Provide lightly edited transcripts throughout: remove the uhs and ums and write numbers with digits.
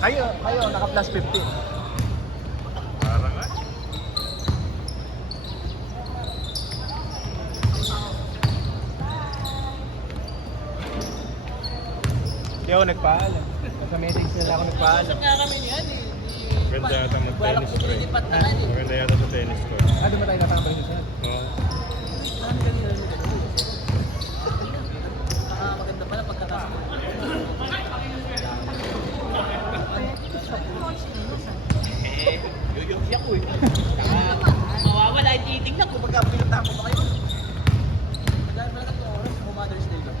Kayo, naka plus 50. Parang nga. Hindi ako nagpaalam. Sa message nila ako nagpaalam. Nga kami niyan eh. Maganda yata mag-tennis ko eh. Lipat na nga eh. Maganda yata sa tennis ko. Doon ba tayo nakakabay sa saan? Oo. Maganda pala pagkakasama. Yoyosi ako eh. Mawawala yung titignan kung pagka pinuntahan mo pa kayo. Maganda pala ng oras mo Mother's Day ba?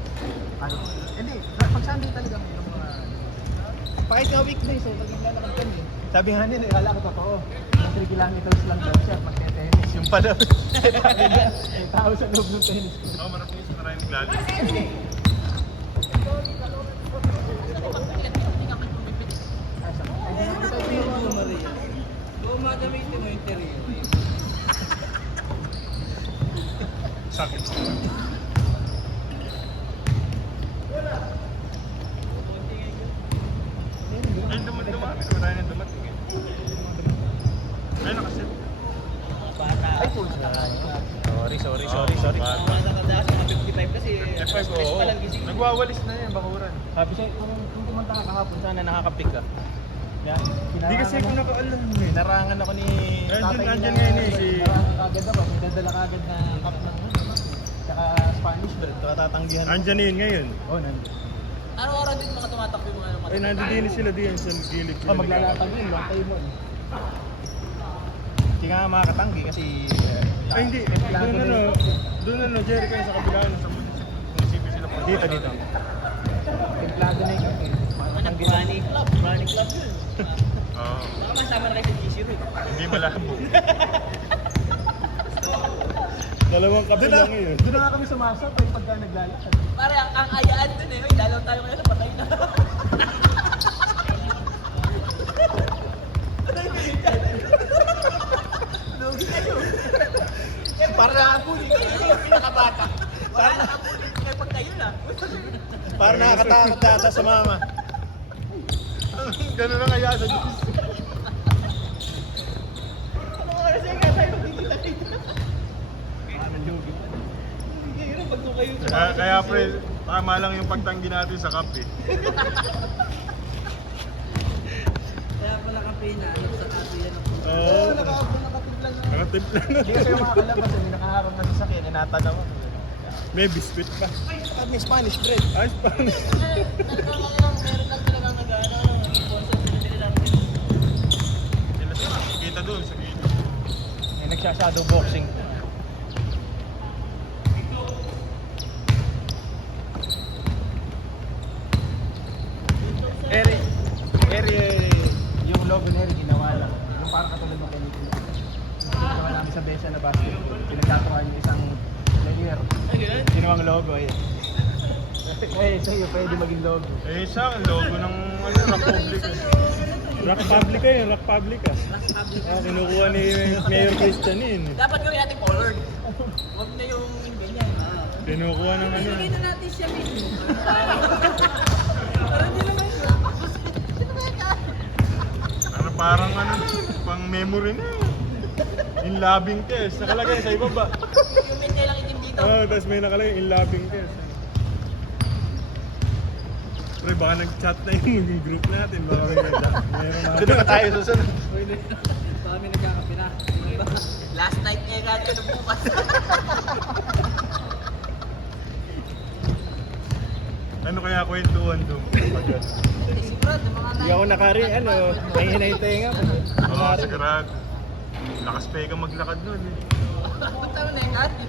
Ano? Hindi, pag Sunday talaga may mga... Kahit nga weekdays eh, maglalakad kami. Sabi nga nila, akala ko totoo. 3 kilometers lang daw siya, magte-tennis. Yung pala, may tao sa loob ng tennis. Oo, maraming naglalaro. Gumagamitin mo yung terreno. Sakit. Ay, dumating. Marami na dumating eh. Ay, nakasit. Bata. Ay, po siya. Sorry. Bata. Nakakadaas yung 55 kasi. F5, oo. Nagwawalis na yan, bakuran. Sabi siya, kung pumunta ka kahapon, sana nakaka-pick ka. Yan, Hindi kasi ako nakaalam eh. Narangan ako ni Andyan ngayon eh, si- Narangan kagad ako, may dadala kagad na cup ng tsaka Spanish bread, tatanggihan. Andyan na yun ngayon. Oo, nandun. Araw-araw din mga tumatakbo yung mga Ay, nandun sila diyan sa gilid. Oh, maglalatag yun, long time mo. Hindi nga makakatanggi kasi... Ay, hindi. Doon Jericho sa kabila sa munisipyo sila. Dito. Templado na yun. Makakatanggi na. Brownie Club yun. Oo. Baka masama na kayo sa GC Road. Hindi malabo. Dalawang kape lang yun. Doon na nga kami sumasapay pagka naglalakad. Pare, ang ayaan dun eh. Uy, dalaw tayo ngayon sa patay na. Lugi kayo. Para nakakuli ka. Pinakabata. Wala na kapulit kayo pag kayo na. Para nakakatakot data sa mama. Ganun na kaya sa Diyos. Ano oras yung kaya tayo magkikita dito? Hindi pag doon kayo Kaya pre, tama lang yung pagtanggi natin sa kape. Kaya pala kape na, sa kape yan ako. Oo. Nakatimplan na. Nakatimpla na. Hindi kasi yung mga kalabas, hindi nakaharap na sasakyan, inatanaw ako. May biscuit pa. At may Spanish bread. Ay, Spanish. Meron lang talagang nag-ano, sponsor sila natin. Sila sa kita doon sa gilid. May nagsha-shadow boxing. Yung logo na rin, ginawa lang. Yung parang katulad ng Pilipinas. Ginawa namin sa Besya na basketball. Pinagkatuwa yung isang player. Ayun. Ginawang logo eh. Eh, sa'yo pwede maging logo. Eh, sa akin, logo ng Rock Public. Rock Public eh, Rock Public ah. Kinukuha ni Mayor Christian yun. Dapat gawin natin colored. Huwag na yung ganyan. Kinukuha ng ano. Hindi na natin siya mismo. Parang hindi naman siya. Parang ano, pang memory na yun. In loving test. Nakalagay sa ibaba. Yung may lang itim dito. Oo, tapos may nakalagay in loving test. Pre, baka nag-chat na yung group natin. Baka meron na. Doon na tayo susunod. Baka may nagkakape na. Last night niya gano'n na bukas. Ano kaya kwentuhan doon? Si Brad, yung mga Hindi ako nakari, nangihina yung tenga ko. Oo, sigurado. Lakas pa kang maglakad nun eh. Punta mo na yung ate.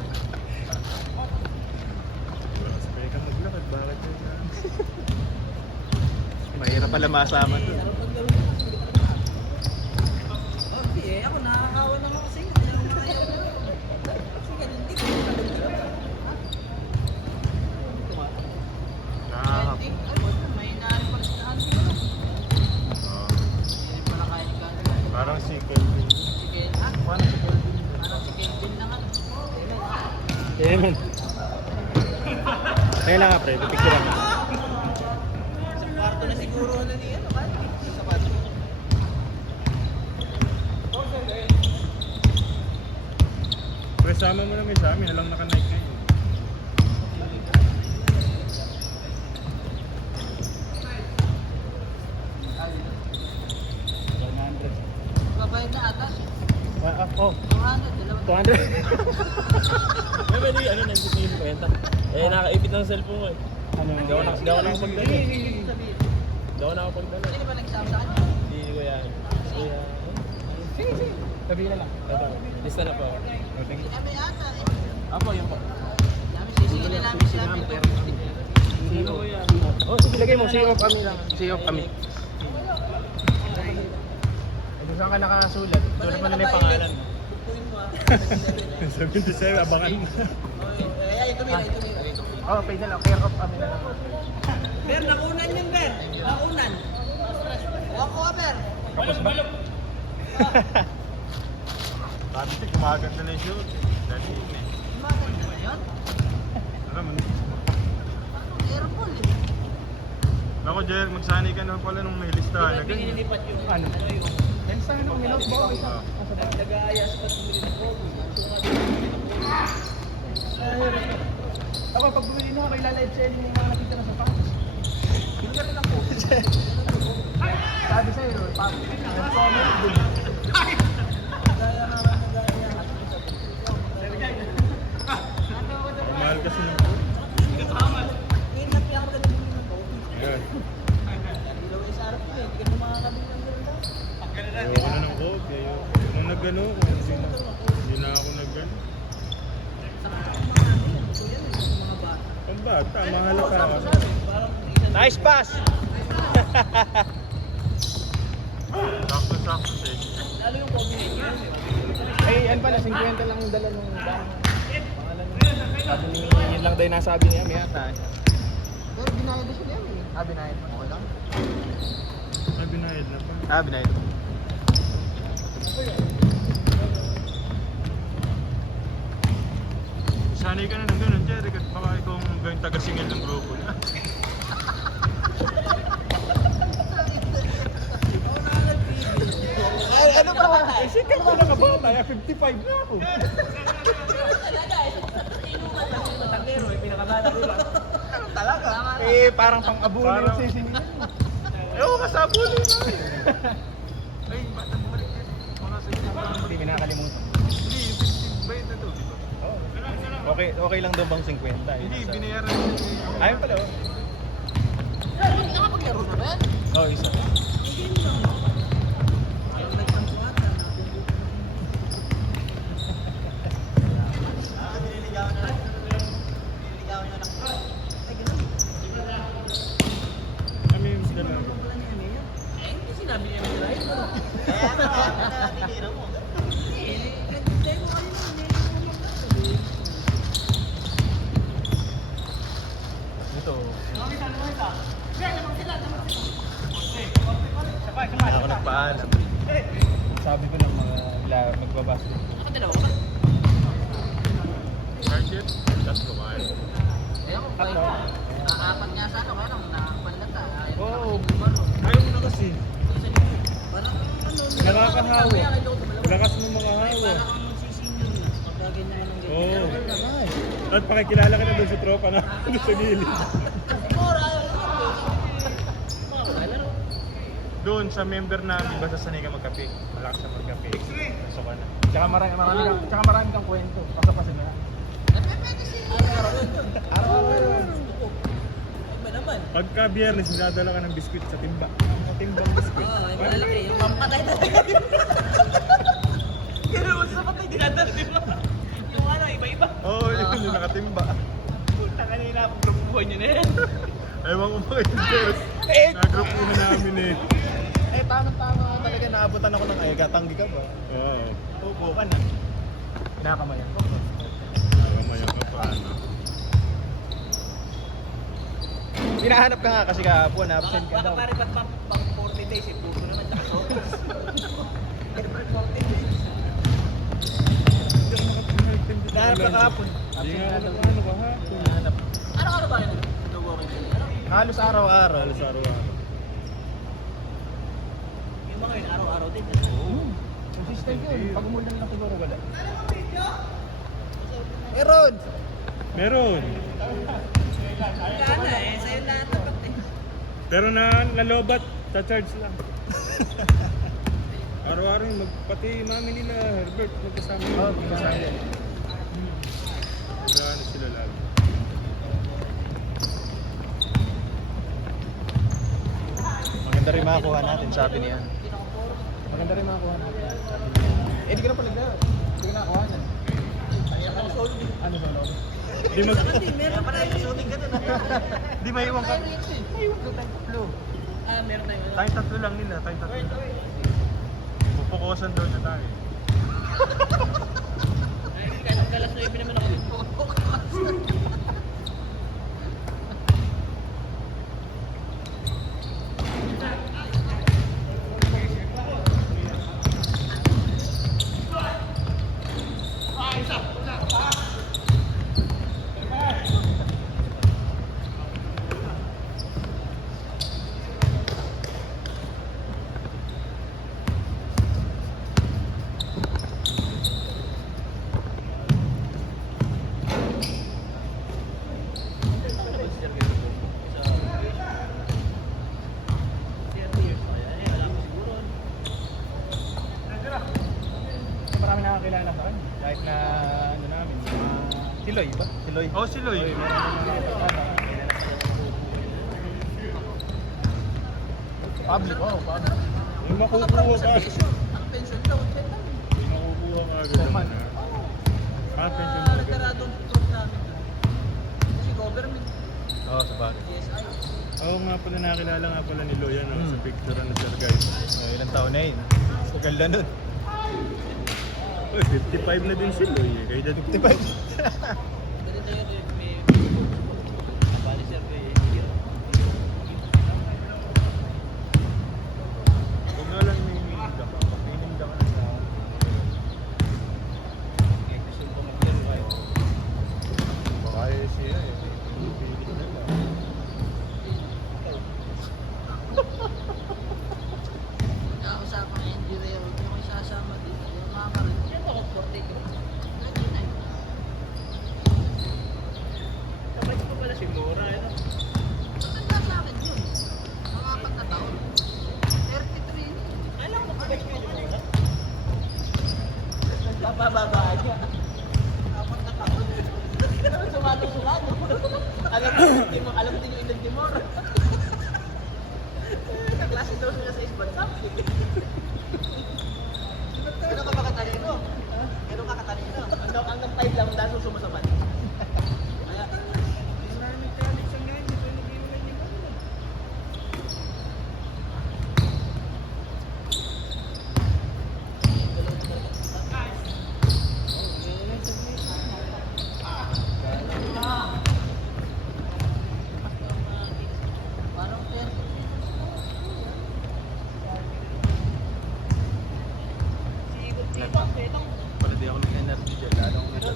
Lakas pa kang maglakad, bakit yun? Mahirap pala masama to. Okay eh, ako nakakawa naman kasi yun. Kasi ganun din. Nakakap. May nari pala sa akin siguro. Hindi pala kaya ni Gano. Parang secret. Sige, ah? Paano si Kelvin? Parang si Kelvin lang ano. Amen. Kaya lang nga pre, pipicturean ka. Sa kwarto na siguro ano ni ano, kan? Sa kwarto. Isama mo naman sa amin, alang naka-Nike ngayon. Babayad na ata. Oh, 200, dalawa. 200. May pwede ano, nandiyan yung kwenta. Eh, nakaipit ng cellphone ko eh. Ano? Hindi ako nakapagdala eh. Hindi ako nakapagdala. Sino ba nagsama sa kanya? Hindi ko yan. Kaya, Sige, sige. Sabihin na lang. ito, lista na po ako. Sinabi ata eh. Apo, yan po. Sabi, sisingin na namin sila. Hindi ko yan. Oh, sige, lagay mo. See off kami lang. See off kami. Ito saan ka nakasulat? Doon naman na yung pangalan mo. Tutuin mo ah. 77, abangan mo. Kaya ito Mir, ito Mir. Oh, pay na lang. Care off kami na lang. Ber, nakunan yung Ber. Nakunan. Huwag ko ah, Ber. Kapos ba? Sabi ko, gumaganda na yung shoot. Dali yun eh. Maganda ba yun? Alam mo, Airpool eh. ako Jer, magsanay ka naman pala nung may listahan na ganyan. Pinilipat yung Ano? Yan sa ano, minot ba? Ah. nag-aayas pa tumili ng Kobe. Ako, pag bumili na ako, ilalive selling yung mga nakita na sa pants. Yun ka rin ang post. Sabi sa'yo, comment dun. Mahal kasi ng food. Ingat lang ako na bumili ng Kobe. Ayan. Ilaw ay sa harap ko eh. Hindi ka na makakabili ng ganda. Ayoko na ng coke. Ayoko. Nung nag-ano, hindi na ako nag-ano. Pambata, mahal ka. Nice pass! Sakto-sakto sa Lalo yung combination. Ay, ano pala, 50 lang yung dala nung bang. Pangalan nung. Sabi ni, yun lang daw yung nasabi niya, may ata. Pero binayad din sila eh. Binayad mo. Okay lang. Ay, binayad na pa. Binayad mo. Sanay ka na ng ganun, Jerry. Kasi baka ikaw ang gawing taga-singil ng grupo na. Ay, ano ba? Sikat mo na kabata, 55 na ako. Talaga eh. Inuman lang yung matangero eh. Pinakabala ko lang. Talaga? Eh, parang pang-abulo yung Parang- sisingin. Ewan ka sa bulo na eh. Ay, bata mo rin. Mga sige na parang Hindi, may nakalimutan. Hindi, 55 na to, di ba? Okay, okay lang daw bang 50? Hindi, binayaran ko. Ayun pala. Hindi nakapaglaro na ba yan? Oh, isa. Parang nagtampuan na. Nililigawan na lang. Nililigawan na lang. Ay, gano'n. Kami yung sila lang. Eh, hindi sinabi niya may drive. Kaya na tinira mo. Eh, nag-stay mo kayo na. Ito. Hindi Ako nagpaalam. Sabi ko ng mga magbabasket. Nakadalawa ka? Target, that's kumain. Ayaw ko pa yun. Apat nga sa ano, kaya nang nakapanlata. Oo. Ayaw mo na kasi. Parang ano, Nakakahawa. Lakas mo mga hawa. parang ang sisingin na. Pagkaganyan ng ganyan. Oo. At pakikilala ka na doon sa tropa na doon sa gilid. Siguro, ayaw ko. Laro. Doon sa member namin, basta sanay ka magkape. Malakas ka magkape. So ka na. Tsaka marami kang kwento. Pasapasin mo na. Pwede si araw-araw yun. Araw-araw yun. Gusto ko. Ay ba naman? Pagka biyernes, nadadala ka ng biskwit sa timba. Sa timbang biskwit. Ay malalaki. Yung pampatay talaga. Ganun, sa patay dinadala, di ba? Yung ano, iba-iba. Oo, yun yung nakatimba. Puta kanina, pagkabuhan nyo na yan. Ewan ko ba yun, Jess? Nag-group muna namin eh. Eh, tama-tama talaga naabutan ako ng ayaga. Tanggi ka ba? Oo. Upo ka na. Kinakamayan ko. Kamayan ka pa, ano? Hinahanap ka nga kasi kahapon, absent ka Baka daw. pare ba't pang 40 days, eh, puto naman, tsaka sopas. Every 40 days. Hinahanap ka kahapon. Hindi nga Absent ako ka daw. ano kahapon. Hinahanap. Araw-araw ba yun? Nag-working kayo? Halos araw-araw. Halos araw-araw. Yung mga yun, araw-araw din. Consistent yun. Pag umulan lang siguro wala. Meron! Meron. Wala na eh, sa'yo lahat dapat eh. Pero nalobat, cha-charge lang. Araw-araw yung pati mami nila, Herbert, magkasama yun. Oh, magkasama. Wala na sila lagi. Maganda rin makakuha natin, sabi niya. Maganda rin makakuha natin. Sabi niya. Eh, di ka na pala nagdala. Hindi ka nakakuha niyan. Ano solo? Di mag... Meron pa tayo shooting ka dun ah. Di maiwan ka. Maiwan ka tayong tatlo. Ah, meron tayo. Tayong tatlo lang nila, tayong tatlo. Pupukosan daw niya tayo. Ay, kahit ang galas 9 naman ako dito. Marami nakakilala sa kanya. Kahit na, ano namin, Siloy ba? Siloy. Oh, si Loy. Meron naman nakakilala. Public, oh, public. Yung makukuha ka. Ang pension daw, check lang. Yung makukuha ka agad naman. Pension mo agad. Nagkaradong truck namin dun. Kasi government. Oo, sa bagay. CSI. Oo nga pala, nakilala nga pala ni Loy ano, sa picture ano sir guys. Oh, ilang taon na yun. Ganda nun. Uy, 55 na din si Loy eh. Kaya dyan 55. Ganito yun, may... Bali sir ko eh. Kung nga lang may minimum ka pa, minimum ka na sa Gusto ko mag-survive. baka siya eh. Pilit na lang. Nakakasama ng engineer, huwag niyo ko isasama dito. Yung mga karin. Siyempre ako, 40 ko. Lagi na yun. Sabay ko pala si Mora, ano? Matanda sa akin yun. Mga apat na taon. 33 yun. Kailangan mo pala siya yun, ha? Nagpapababaan niya. Apat na taon. Sumato-sumato. Alam din yung edad ni Mora. Kaklase daw sila sa isbat something. Ano ka ba katalino? Ano ka katalino? Hanggang 5 lang dahil sumasaman. Kaya, maraming college ang ngayon. Ito yung nag-iwan yung ano. Parang 30. Sikot-sikot, itong Pala di ako nag-energy dyan. Lalong Wala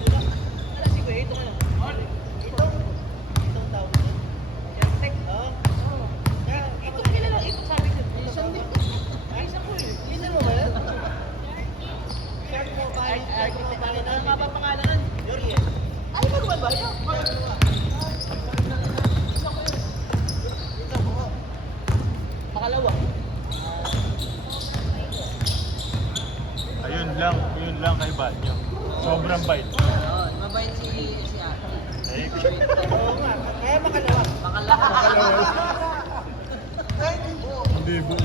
si Kuya, itong ano? Itong tawag ko. Tek, oo. Itong kilala, itong sabi ko. Isang din. Ay, isang ko eh. Isang mo ba yan? Ay, ano nga ba pangalan? Yuri eh. Ay, magawa ba yun? Isang ko yun. Isang ko. Pakalawa. Yun lang kay Banyo. Sobrang bait. Oo, mabait si Ate. Eh, Oo nga, kaya makalawa. Makalawa. hindi buo.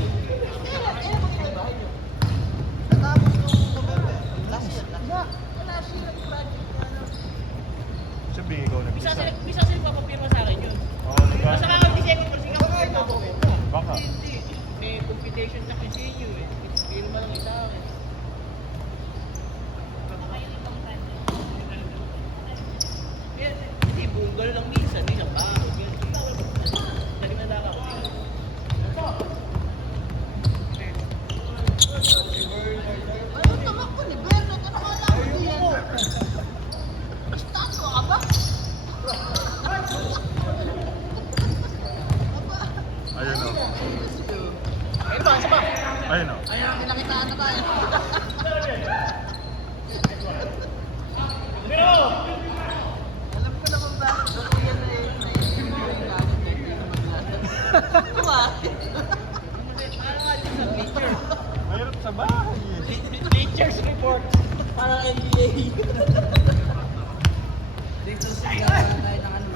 Natapos nung November. Last year. Last year nag-project na ano. Sabihin ikaw Bisa nag-isa. sila papapirma sa akin yun. Oo, diba? Basta kakabisay ko, kasi kakabisay ko. Baka. Hindi. May computation na kasi yun eh. Pirma lang isa akin. Hindi, buong gano'n lang minsan. Hindi lang ba? Naglalaka ko. Ano naman ko ni Bernard? Ano ka lang ko yan? Estado ka ba? Ayun o. Ayun ba? Isa ba? Ayun o. Ayun, pinakitaan na tayo. Diba? Mahirap sa bahay eh. Bleachers report. Parang NBA. Dito sa tayo ng ano.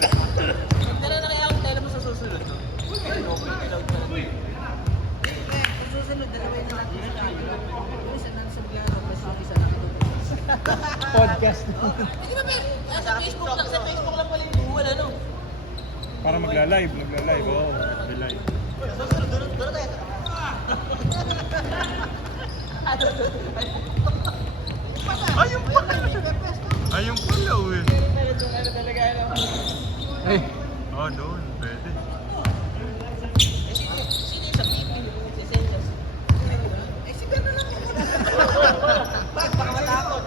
Tara na kaya ang tela mo sa susunod. No? Okay, load na. Sa susunod, dalawin na natin sa akin. Isa na sa Biano, mas yung isa na ito. Podcast. Hindi ba, sa Facebook lang pala yung buwan, ano? Para magla-live. Oo, magla-live. Susunod, doon tayo. Ayun pala! Ayun pala eh. Ay, Oh, doon. Pwede. Sino yung sa PP? Si Senyas. Si Berna lang yun. Baka matakot.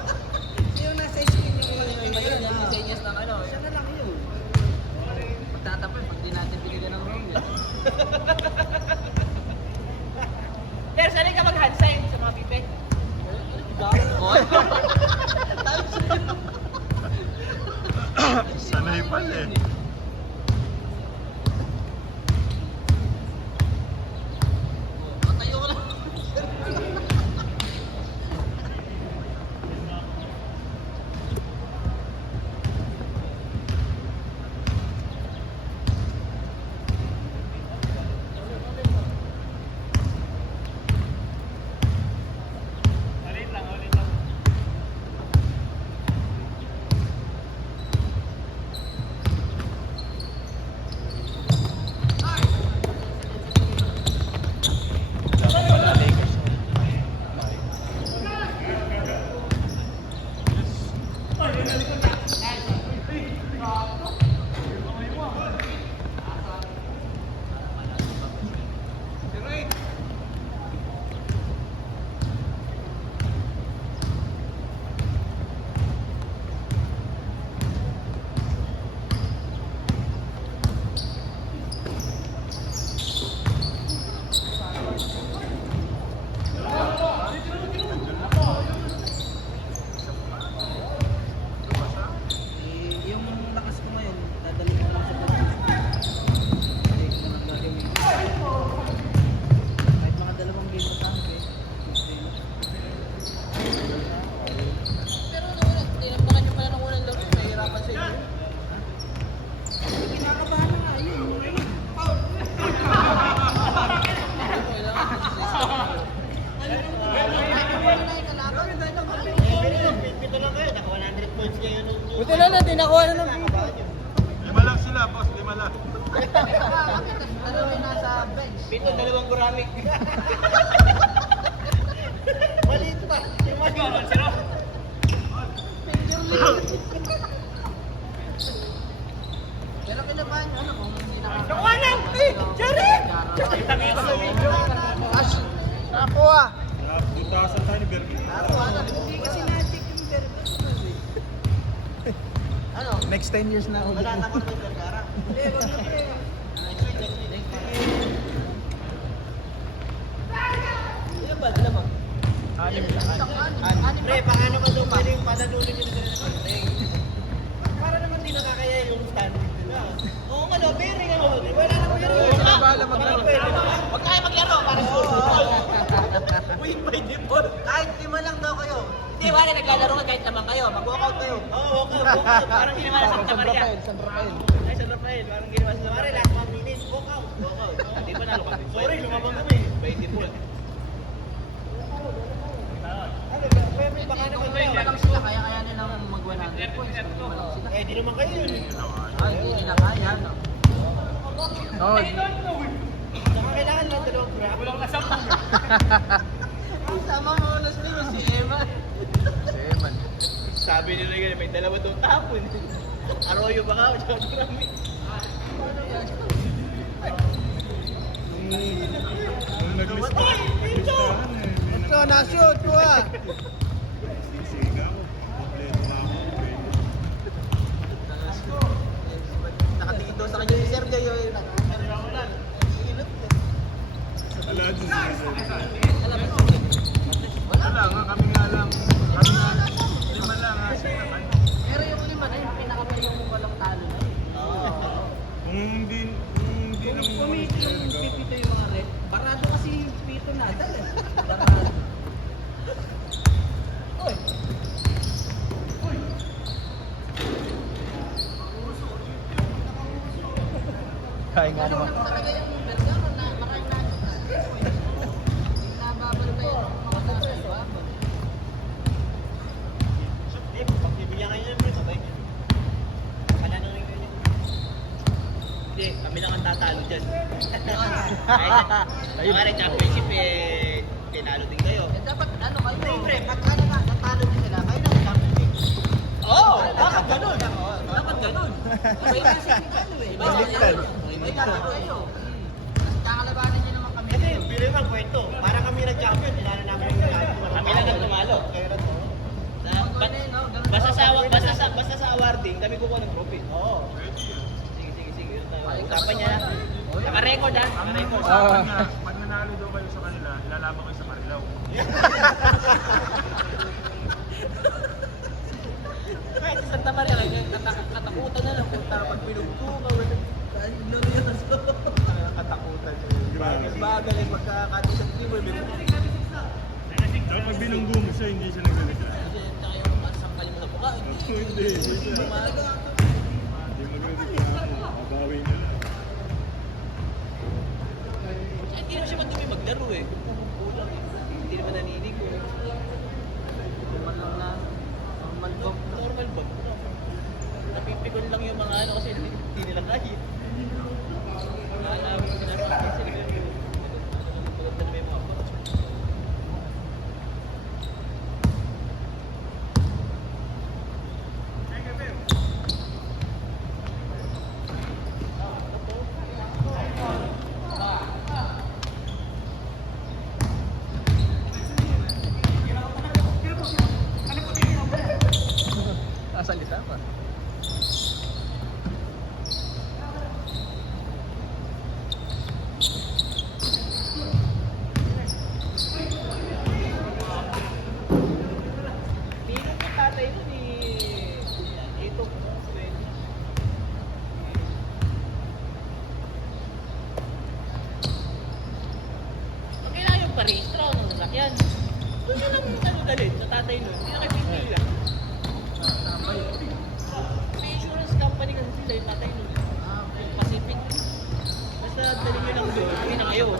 Sino nasa screen yung ayun, si Senyas ng ano. Siya na lang yun. Magtatapon pag di natin binigyan ng room yun. Pero sanay ka mag-hand sign sa mga pipe? Sanay pala eh. Tayo ko lang. Yung lakas ko ngayon, dadalhin ko lang sa kahit mga dalawang game sa akin. Pero tinambakan nyo pala ng unang laro, nahihirapan sa inyo. Kinakabahan na nga yun. Pito lang kayo, naka 100 points kayo nung... Buti na na, dinakuha na ng pito. 5 lang sila, boss. 5 lang. Ano may nasa bench? Pito, dalawang gurami. Maliit pa. Yung mga gawin, sino? Pero kinabahan nyo, ano kung hindi nakakabahan? Nakuha na! Jerry! Ash! Nakakuha! 2,000 tayo ni Bergen. Nakakuha na. Hindi kasi na-check yung Bergara. Ano? next 10 years na ulit. Wala na ako ng Bergara. Hindi, wag na pre. Next week. Ilan ba? Dala mo? 6 lang. Pre, baka naman daw pwede yung panalunin nyo na sila ng konting. Para naman di nakakaya yung standing nila. Oo nga no, pero nga no. Wala na mo yun. Sila bahala maglaro. Huwag kayo maglaro para sa win by default. Kahit 5 lang daw kayo. Hindi, wala naglalaro ka kahit naman kayo. Mag-walkout kayo. Oo, walkout. Parang ginawa sa Santa Maria. San Rafael. Ay, San Rafael. Parang ginawa sa Santa Maria. Last 1 minute. Walkout. Hindi pa nalo kami. Sorry, lumabang kami. By default. Baka naman kayo. Sila, kaya nilang mag-100 points. Eh, di naman kayo yun. Ay, hindi nila kaya. Oh, Saka kailangan lang dalawang grab. Walang kasama. Ang sama mo ulas nila si Eman. Seman. Sabi nila yun, may dalawa daw tapon. Arroyo ba ka? Tsaka marami. Nung naglistahan eh. So, na-shoot ko ah. Siga ko. Kompleto na ako. Nakatingin daw sa kanya si Sergio yun. Wala dun sa Alam mo, Wala nga, kami nga lang. 5 lang ha. pero yung 5 na yung pinakamayong walang talo na yun. Kung hindi lang pahinga naman. Talaga yung number na maraming nababal kayo ng mga nasa ibaba. Pag bibigyan kayo ng preso, bike. Wala nang rin kayo. Hindi, kami lang ang tatalo dyan. Ayun. Kaya championship eh, tinalo din kayo. Eh, dapat ano kayo? Siyempre, pagka natalo din sila, kayo na ang championship. Oo, dapat ganun. Dapat ganun. Iba yung kasi ano eh. Iba yung Baliktad. Iba yung kayo. Kasi kakalabanan nyo naman kami. Kasi, bilhin mo ang kwento. Para kami nag-champion, tinalo namin yung lahat. Kami lang ang tumalo. Kayo na to. Basta sa awarding, kami kukuha ng trophy. Oo. Sige. Usapan niya. Naka-record ha? Naka-record. Pag nanalo daw kayo sa kanila, ilalaban kayo sa Marilao. Kahit sa Santa Maria, katakutan na lang kung pag pinugtukaw. Katakutan. Bagal eh, pagkakatisang team, may Dapat pag binunggo mo siya, hindi siya nagsalita. kasi tsaka yung sampal mo sa buka. Hindi siya. Umaga. Hindi magreklamo. Babawi na lang. Hindi naman siya madumi maglaro eh. Kulang eh. Hindi naman naninig ko. Normal lang na. Normal ba? Normal ba? Napipikon lang yung mga ano kasi hindi nila kaya. Alam ko na sila. Maganda na may mga box. Salita pa. Pinong yung tatay nun ito. Pag kailangan yung parehistro ng sasakyan, doon yun ang dalhin sa tatay nun. Hindi na kayo pipila. May insurance company kasi sila yung tatay nun. Yung Pacific. Basta dalhin nyo lang doon. Kami na ngayon.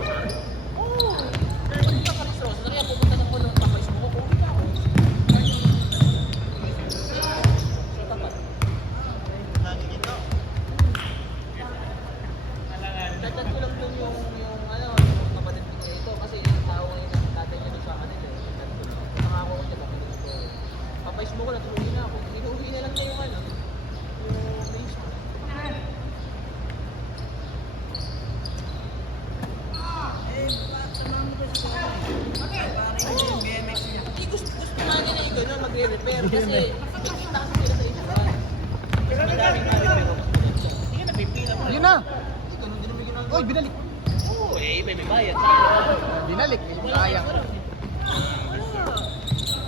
Oo. Dahil yung parehistro, sasakyan pupunta ng ko ng papalis mo ko. Uwi na ako. So, tapat. Dagdag ko lang dun yung ano, yung kapatid ko niya ito kasi yung tao ngayon ang tatay niya doon sa kanila eh. Dagdag ko lang. Nangako ko niya kapatid ko. Papais mo ko na tulungin na ako. Inuwi na lang niya yung ano, yung base. Hindi gusto nga nila yung gano'n magre-repair kasi nakikita kasi sila sa isuran. Kasi madaming ma-repair ako. Sige, napipila mo. Yun na. Ganun din ang may ginagawa. Oy, binalik. Oo, eh, may bayad. Binalik. Wala Sayang. extra lang.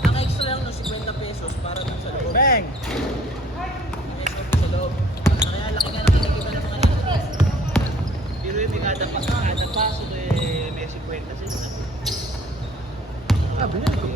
Naka-extra lang ng 50 pesos para dun sa loob. Bang! Naka-extra po sa loob. Kaya laki nga nakikita ng mga nila. Pero yung may kada paso eh, may 50 sila. Ah, binalik ko.